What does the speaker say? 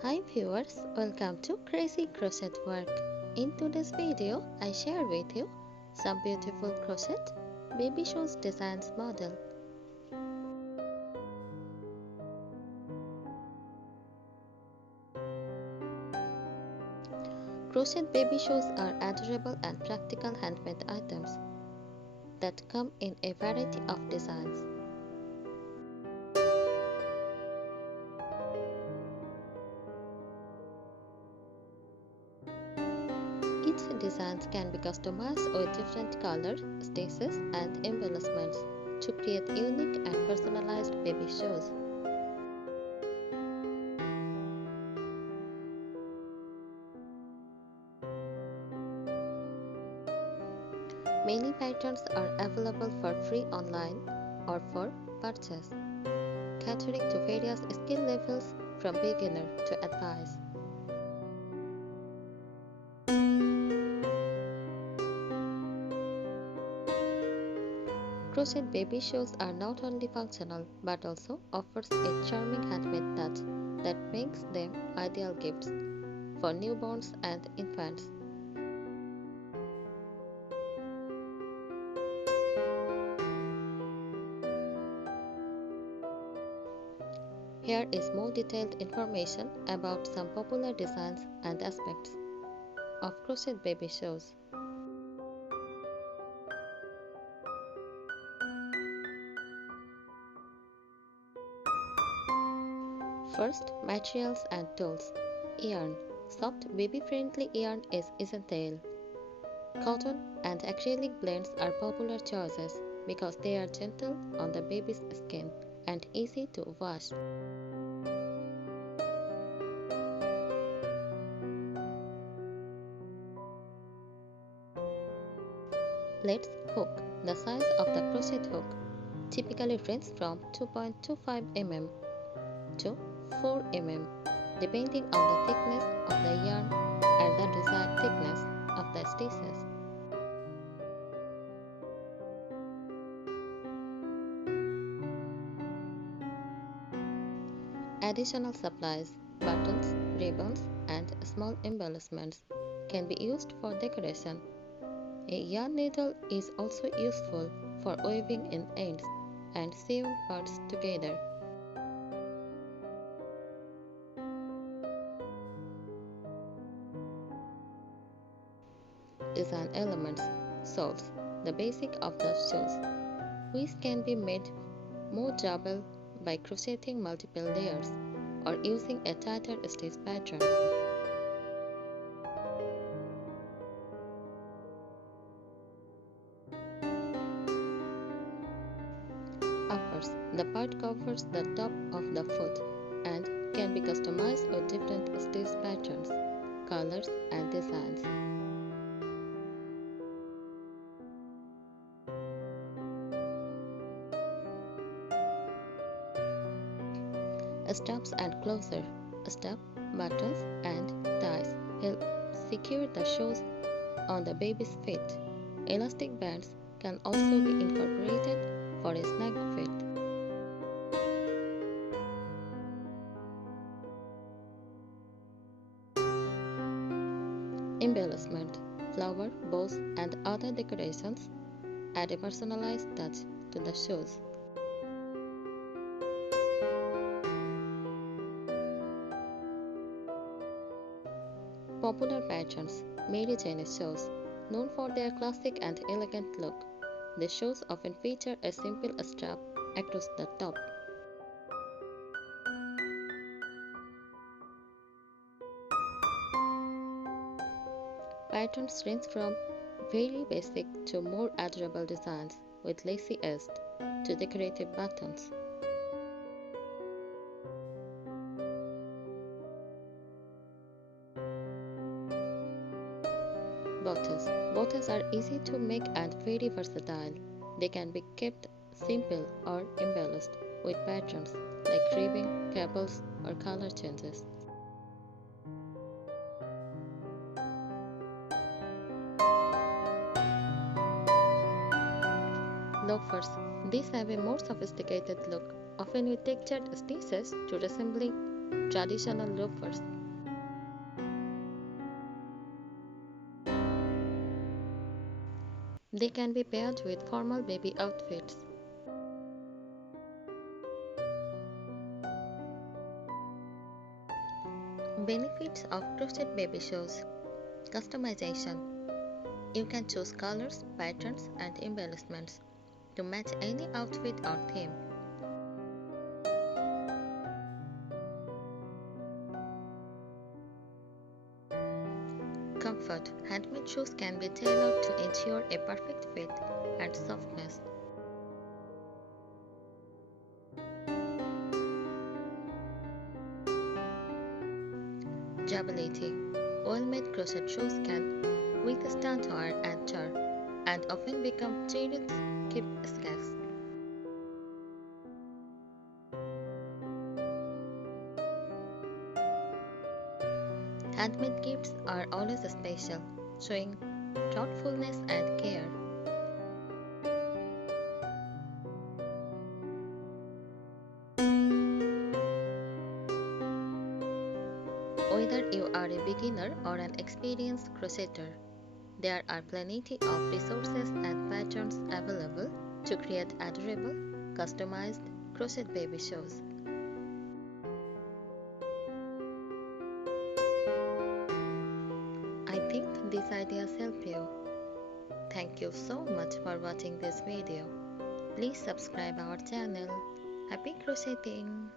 Hi viewers, welcome to Crazy Crochet Work. In today's video, I share with you some beautiful crochet baby shoes designs model. Crochet baby shoes are adorable and practical handmade items that come in a variety of designs. Each design can be customized with different colors, stitches, and embellishments to create unique and personalized baby shoes. Many patterns are available for free online or for purchase, catering to various skill levels from beginner to advanced. Crochet baby shoes are not only functional but also offers a charming handmade touch that makes them ideal gifts for newborns and infants. Here is more detailed information about some popular designs and aspects of crochet baby shoes. First, materials and tools. Yarn. Soft baby-friendly yarn is essential. Cotton and acrylic blends are popular choices because they are gentle on the baby's skin and easy to wash. Let's hook. The size of the crochet hook typically ranges from 2.25 mm to 4 mm depending on the thickness of the yarn and the desired thickness of the stitches. Additional supplies, buttons, ribbons, and small embellishments can be used for decoration. A yarn needle is also useful for weaving in ends and sewing parts together. Design elements, soles, the basic of the shoes, which can be made more durable by crocheting multiple layers or using a tighter stitch pattern. Uppers, the part covers the top of the foot and can be customized with different stitch patterns, colors, and designs. Straps and closure, strap, buttons, and ties help secure the shoes on the baby's feet. Elastic bands can also be incorporated for a snug fit. Embellishment, flower, bows, and other decorations add a personalized touch to the shoes. Popular patterns, Mary Jane shoes, known for their classic and elegant look. The shoes often feature a simple strap across the top. Patterns range from very basic to more adorable designs with lacy edges to decorative buttons. Bottles. Bottles are easy to make and very versatile. They can be kept simple or embellished with patterns like ribbing, cables, or color changes. Loafers. These have a more sophisticated look, often with textured stitches to resembling traditional loafers. They can be paired with formal baby outfits. Benefits of crochet baby shoes. Customization. You can choose colors, patterns, and embellishments to match any outfit or theme. Comfort. Handmade shoes can be tailored to ensure a perfect fit and softness. Durability. Well-made crochet shoes can withstand wear and tear, and often become cherished keepsakes. Handmade gifts are always special, showing thoughtfulness and care. Whether you are a beginner or an experienced crocheter, there are plenty of resources and patterns available to create adorable, customized crochet baby shoes. I think these ideas help you. Thank you so much for watching this video. Please subscribe our channel. Happy crocheting!